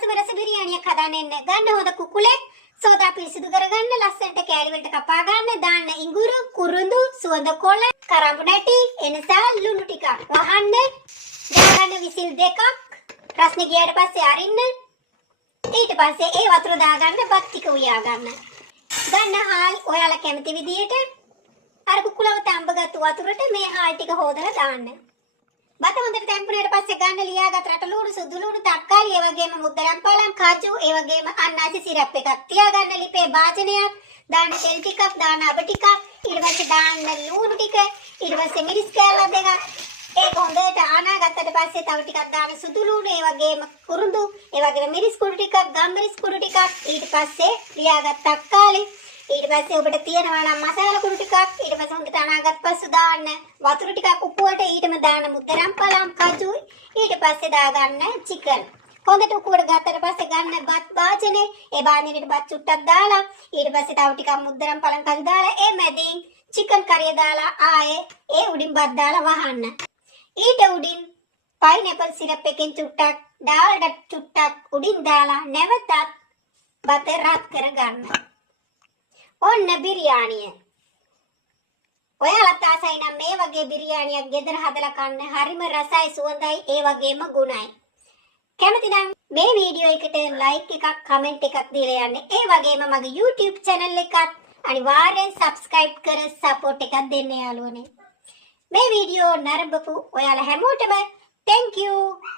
රසම රස බිරියානියක් හදාන්න එන්න. ගන්න හොඳ කුකුලෙක් සෝදා පිරිසිදු කරගන්න, ලස්සනට කෑලි වලට කපා ගන්න, දාන්න ඉඟුරු, කුරුඳු, සුවඳ කොළ, කරඹු නැටි, එනසා ලුණු ටිකක් වහන්න, දාගන්න විසිල් දෙකක්. රස්නේ ගියාට පස්සේ අරින්න. ඊට පස්සේ ඒ වතුර දාගන්න, බත් ටික උයා ගන්න. ගන්න හාල් ඔයාලා කැමති විදියට අර කුකුලව තඹගත්තු වතුරට මේ හාල් ටික හොදලා දාන්න. බත හොඳට තැම්පුණාට පස්සේ ගන්න ලියාගත් රට ලුණු, සුදු ලුණු, තක්කාලි, ඒ වගේම මුද්දරම් පාලම්, කාජු, ඒ වගේම අන්නාසි සිරප් එකක් තියාගන්න. ලිපේ භාජනයක් දාන්න, තෙල් ටිකක් දාන්න, අබ ටිකක්, ඊට පස්සේ දාන්න ලුණු ටික, ඊට පස්සේ මිරිස් කෑල්ල දෙකක්. ඒක හොඳට ආනාගත්තට පස්සේ තව ටිකක් දාන්න සුදු ලුණු, ඒ වගේම කුරුඳු, ඒ වගේම මිරිස් කුඩු ටිකක්, ගම්මිරිස් කුඩු ටිකක්, ඊට පස්සේ ලියාගත් තක්කාලි, ඊට පස්සේ ඔබට තියෙනවා නම් මසාලා කුඩු ටිකක්, ඊට පස්සේ හොඳට අනාගත් පස්සෙ දාන්න වතුර ටිකක් උපුවට, ඊටම දාන්න මුද්දරම් පලම්, කජු, ඊට පස්සේ දාගන්න චිකන්. හොඳට උපුවට ගත්තට පස්සේ ගන්න බත් භාජනේ, ඒ භාජනෙට බත් චුට්ටක් දාලා, ඊට පස්සේ තව ටිකක් මුද්දරම් පලම් කජු දාලා, ඒ මැදින් චිකන් කරිය දාලා ආයේ ඒ උඩින් බත් දාලා වහන්න. ඊට උඩින් පයිනැපල් සිරප් එකෙන් චුට්ටක්, ඩාල්ඩා චුට්ටක් උඩින් දාලා නැවතත් බත රත් කරගන්න. ඔන්න බිරියානිය. ඔයාලත් ආසයි නම් මේ වගේ බිරියානියක් ගෙදර හදලා කන්න. හරිම රසයි, සුවඳයි, ඒ වගේම ගුණයි. කැමති නම් මේ වීඩියෝ එකට ලයික් එකක්, කමෙන්ට් එකක් දීලා යන්න. ඒ වගේම මගේ YouTube channel එකත් අනිවාර්යෙන් subscribe කර support එකක් දෙන්න යාළුවනේ. මේ වීඩියෝ නරඹපු ඔයාලා හැමෝටම thank you.